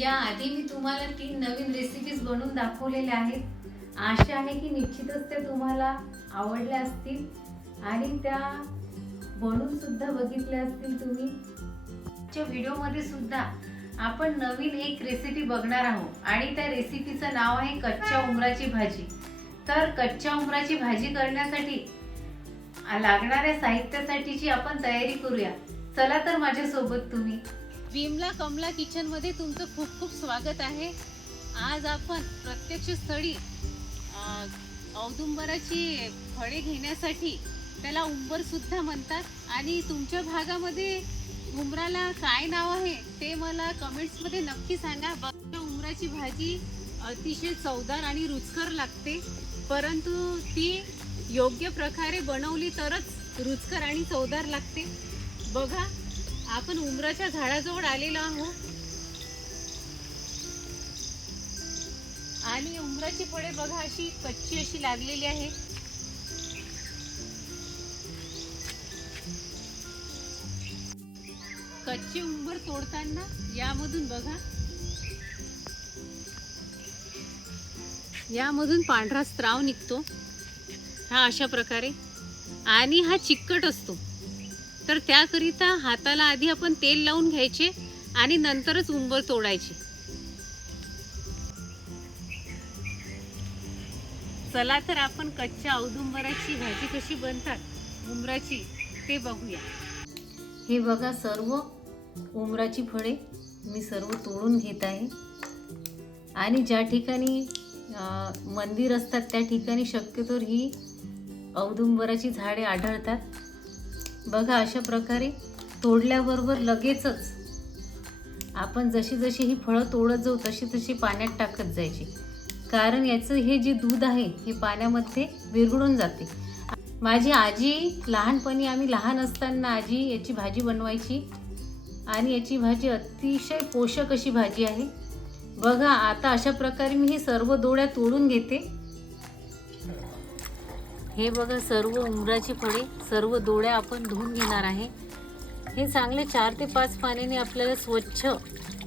या आधी मी तुम्हाला तीन नवीन रेसिपीज बनवून दाखवलेल्या आहेत. आशा आहे की निश्चितच त्या तुम्हाला आवडल्या असतील. आणि त्या बनवून सुद्धा बघितल्या असतील तुम्ही. आजच्या व्हिडिओमध्ये सुद्धा आपण नवीन एक रेसिपी बघणार आहोत. आणि त्या रेसिपीचं नाव आहे कच्च्या उमराची भाजी. तर कच्च्या उमराची भाजी करण्यासाठी लागणाऱ्या साहित्यासाठीची आपण तयारी करूया. चला तर माझ्यासोबत तुम्ही. विमला कमला किचनमध्ये तुमचं खूप खूप स्वागत आहे. आज आपण प्रत्यक्ष स्थळी औदुंबराची फळे घेण्यासाठी त्याला उंबरसुद्धा म्हणतात. आणि तुमच्या भागामध्ये उमराला काय नाव आहे ते मला कमेंट्समध्ये नक्की सांगा. बघा उमराची भाजी अतिशय चवदार आणि रुचकर लागते. परंतु ती योग्य प्रकारे बनवली तरच रुचकर आणि चवदार लागते. बघा आपण उमराच्या झाडाजवळ आलेलो आहोत. आणि उमराची फळे बघा अशी कच्ची अशी लागलेली आहे. कच्ची उंबर तोडताना यामधून बघा. यामधून पांढरा स्त्राव निघतो हा अशा प्रकारे. आणि हा चिकट असतो. तर त्याकरिता हाताला आधी आपण तेल लावून घ्यायचे आणि नंतरच उंबर तोडायची. चला तर आपण कच्च्या औदुंबराची भाजी कशी बनतात उमराची ते बघूया. हे बघा सर्व उमराची फळे मी सर्व तोडून घेत आहे. आणि ज्या ठिकाणी मंदिर असतात त्या ठिकाणी शक्यतो ही औदुंबराची झाडे आढळतात. बघा अशा प्रकारे तोडल्याबरोबर लगेचच आपण जशी जशी ही फळं तोडत जाऊ तशी तशी पाण्यात टाकत जायची. कारण याचं हे जे दूध आहे हे पाण्यामध्ये विरघळून जाते. माझी आजी लहानपणी आम्ही लहान असताना आजी याची भाजी बनवायची. आणि याची भाजी अतिशय पोषक अशी भाजी आहे. बघा आता अशा प्रकारे मी हे सर्व दोड्या तोडून घेते. हे बघा सर्व उमराची फळे सर्व डोळ्या आपण धुवून घेणार आहे. हे चांगले चार ते पाच पाण्याने आपल्याला स्वच्छ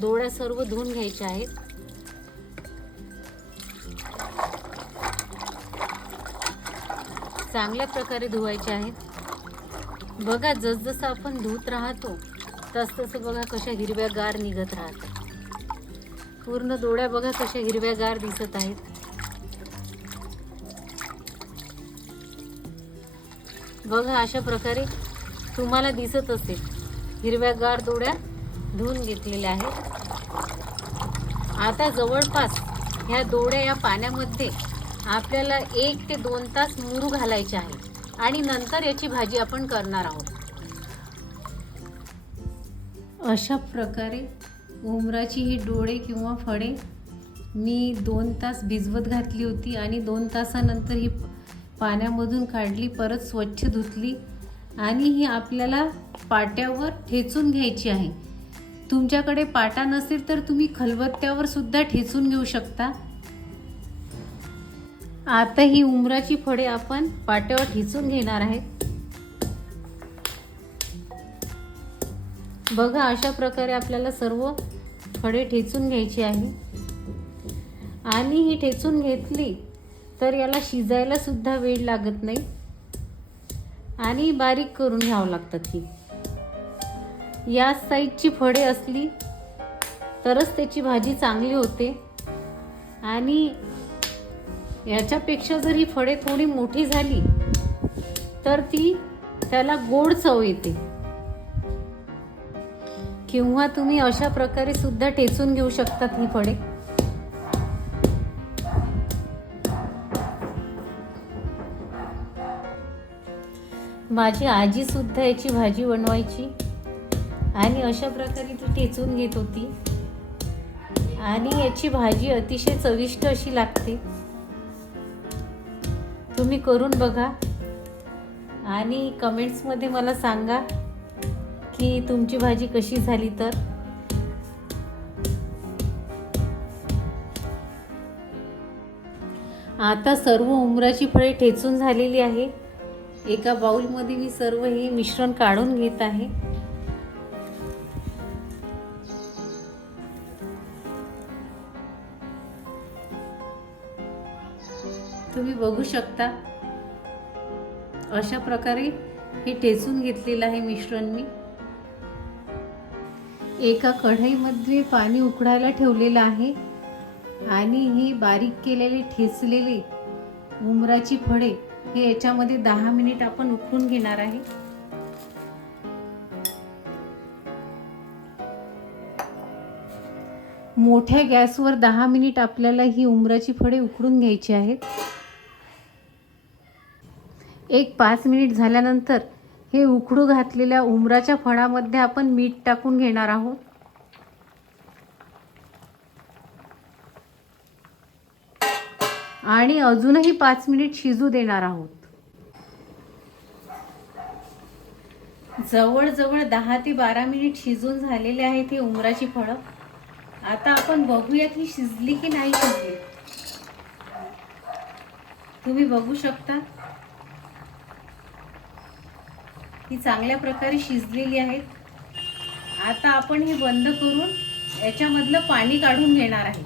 डोळ्या सर्व धुवून घ्यायच्या आहेत. चांगल्या प्रकारे धुवायचे आहेत. बघा जसजसं आपण धुत राहतो तसतसं बघा कशा हिरव्या गार निघत राहतात. पूर्ण डोळ्या बघा कशा हिरव्यागार दिसत आहेत. बघा अशा प्रकारे तुम्हाला दिसत असेल. हिरव्यागार डोळ्या धुवून घेतलेल्या आहेत. आता जवळपास ह्या दोड्या या पाण्यामध्ये आपल्याला एक ते दोन तास मुरू घालायचे आहे. आणि नंतर याची भाजी आपण करणार आहोत. अशा प्रकारे उमराची ही डोळे किंवा फळे मी दोन तास भिजवत घातली होती आणि दोन तासानंतर ही पाण्यामधून काढली परत स्वच्छ धुतली आणि ही आपल्याला पाट्यावर ठेचून घ्यायची आहे. तुमच्याकडे पाटा नसेल तर तुम्ही खलबत्त्यावर सुद्धा ठेचून घेऊ शकता. आता ही उमराची फळे आपण पाट्यावर ठेचून घेणार आहेत बघा अशा प्रकारे आपल्याला सर्व फळे ठेचून घ्यायची आहे. आणि ही ठेचून घेतली तर याला शिजायला सुद्धा वेळ लागत नाही. आणि बारीक करून घ्यावं लागतात ही या साईजची फळे असली तरच त्याची भाजी चांगली होते. आणि याच्यापेक्षा जर ही फळे थोडी मोठी झाली तर ती त्याला गोड चव येते. किंवा तुम्ही अशा प्रकारे सुद्धा टेचून घेऊ शकतात ही फळे. माझी आजीसुद्धा याची भाजी बनवायची. आणि अशा प्रकारे ती ठेचून घेत होती. आणि याची भाजी अतिशय चविष्ट अशी लागते. तुम्ही करून बघा. आणि कमेंट्समध्ये मला सांगा की तुमची भाजी कशी झाली तर? आता सर्व उमराची फळे ठेचून झालेली आहे. एका बाऊलमध्ये मी सर्व हे मिश्रण काढून घेत आहे. तुम्ही बघू शकता अशा प्रकारे हे ठेचून घेतलेलं आहे मिश्रण मी. एका कढईमध्ये पाणी उकडायला ठेवलेलं आहे आणि हे बारीक केलेले ठेचलेले उमराची फळे हे याच्यामध्ये दहा मिनिट आपण उकळून घेणार आहे. मोठ्या गॅसवर दहा मिनिट आपल्याला ही उमराची फळे उकडून घ्यायची आहेत. एक पाच मिनिट झाल्यानंतर हे उकडू घातलेल्या उमराच्या फळामध्ये आपण मीठ टाकून घेणार आहोत. आणि अजूनही पाच मिनिट शिजू देणार आहोत. जवळजवळ दहा ते बारा मिनिट शिजून झालेले आहेत हे उमराची फळं. आता आपण बघूयात ही शिजली की नाही शिजली. तुम्ही बघू शकता. ही चांगल्या प्रकारे शिजलेली आहेत आता आपण हे बंद करून याच्यामधलं पाणी काढून घेणार आहे.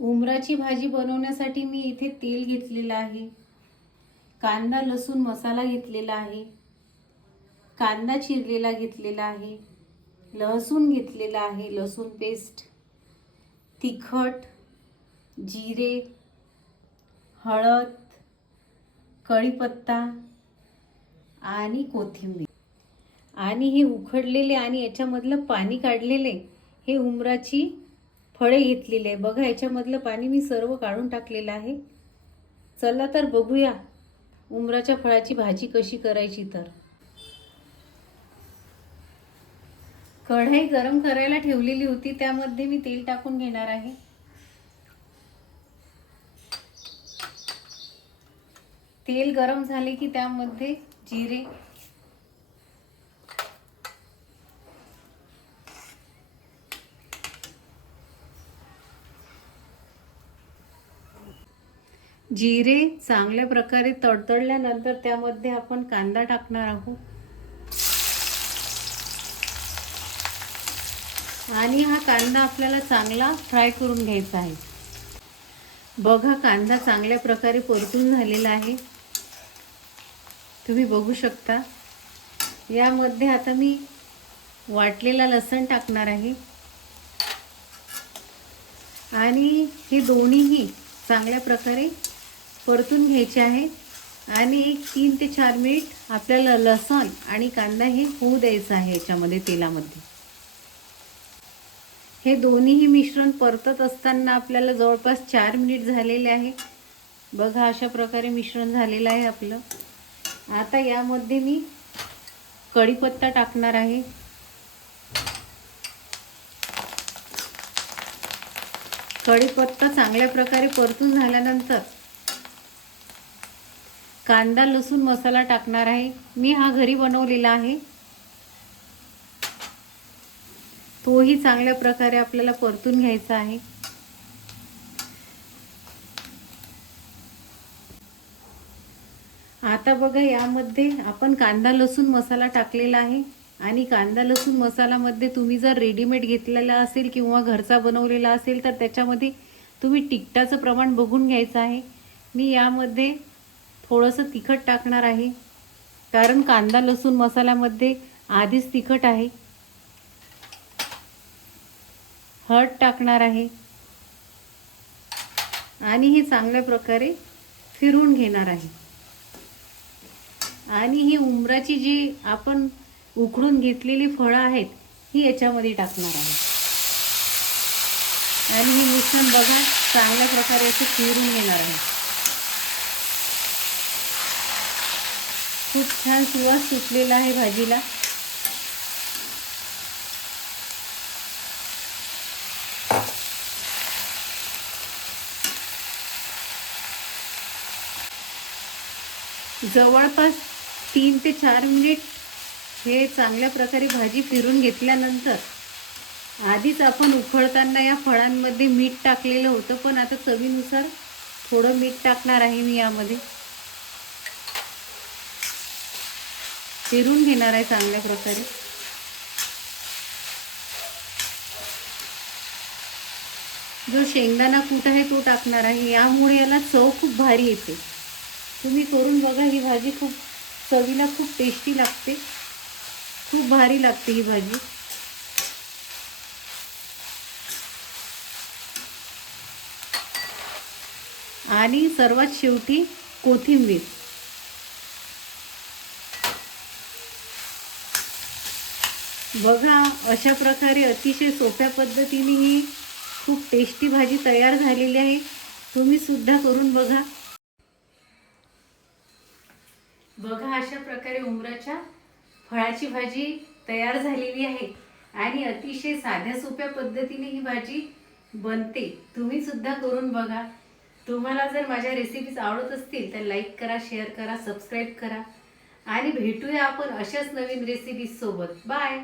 उमराची भाजी बनवण्यासाठी मी इथे तेल घेतलेलं आहे. कांदा लसूण मसाला घेतलेला आहे. कांदा चिरलेला घेतलेला आहे. लसूण घेतलेला आहे लसूण पेस्ट. तिखट जिरे हळद कढीपत्ता आणि कोथिंबीर. आणि हे उखडलेले आणि याच्यामधलं पाणी काढलेले हे उमराची फळे घेतलेले आहे. बघा याच्यामधलं पाणी मी सर्व काढून टाकलेलं आहे. चला तर बघूया उमराच्या फळाची भाजी कशी करायची तर. कढाई गरम करायला ठेवलेली होती त्यामध्ये मी तेल टाकून घेणार आहे. तेल गरम झाले की त्यामध्ये जिरे जिरे चांगल्या प्रकारे तडतडल्यानंतर त्यामध्ये आपण कांदा टाकणार आहोत. आणि हा कांदा आपल्याला चांगला फ्राय करून घ्यायचा आहे. बघा कांदा चांगल्या प्रकारे परतून झालेला आहे. तुम्ही बघू शकता. यामध्ये आता मी वाटलेला लसण टाकणार आहे. आणि हे दोन्हीही चांगल्या प्रकारे परतून घ्यायचे आहे. आणि एक तीन ते चार मिनिट आपल्याला लसण आणि कांदा हे होऊ द्यायचं आहे याच्यामध्ये तेलामध्ये. हे दोन्हीही मिश्रण परतत असताना आपल्याला जवळपास चार मिनिट झालेले आहे. बघा अशा प्रकारे मिश्रण झालेलं आहे आपलं. आता यामध्ये मी कढीपत्ता टाकणार आहे. कढीपत्ता चांगल्या प्रकारे परतून झाल्यानंतर कांदा लसूण मसाला टाकणार आहे. मी हा घरी बनवलेला आहे. तोही चांगल्या प्रकारे आपल्याला परतून घ्यायचा आहे. आता बघा यामध्ये आपण कांदा लसूण मसाला टाकलेला आहे. आणि कांदा लसूण मसालामध्ये तुम्ही जर रेडीमेड घेतलेला असेल किंवा घरचा बनवलेला असेल तर त्याच्यामध्ये तुम्ही तिखटाचं प्रमाण बघून घ्यायचं आहे. मी यामध्ये थोडंसं तिखट टाकणार आहे. कारण कांदा लसूण मसाल्यामध्ये आधीच तिखट आहे. हळद टाकणार आहे. आणि हे चांगल्या प्रकारे फिरवून घेणार आहे. आणि ही उमराची जी आपण उकडून घेतलेली फळं आहेत ही याच्यामध्ये टाकणार आहे. आणि हे मिश्रण बघा चांगल्या प्रकारे असे फिरून घेणार आहे. खूप छान सुवास सुटलेला आहे भाजीला. जवळपास तीन ते चार मिनिट हे चांगल्या प्रकारे भाजी फिरून घेतल्यानंतर आधीच आपण उखळताना या फळांमध्ये मीठ टाकलेलं होतं पण आता चवीनुसार थोडं मीठ टाकणार आहे मी यामध्ये. फिरून घेणार आहे चांगल्या प्रकारे. जो शेंगदाणा कूट आहे तो टाकणार आहे. यामुळे याला चव खूप भारी येते. तुम्ही करून बघा ही भाजी खूप चवीला खूप टेस्टी लागते. खूप भारी लागते ही भाजी. आणि सर्वात शेवटी कोथिंबीर. बघा अशा प्रकारे अतिशय सोप्या पद्धतीने ही खूप टेस्टी भाजी तयार झालेली आहे. तुम्ही सुद्धा करून बघा. बघा अशा प्रकारे उमराच्या फळाची भाजी तयार झालेली आहे आणि अतिशय साध्या सोप्या पद्धतीने ही भाजी बनते. तुम्ही सुद्धा करून बघा. तुम्हाला जर माझ्या रेसिपीज आवडत असतील तर लाईक करा शेअर करा सबस्क्राईब करा. आणि भेटूया आपण अशाच नवीन रेसिपीज सोबत. बाय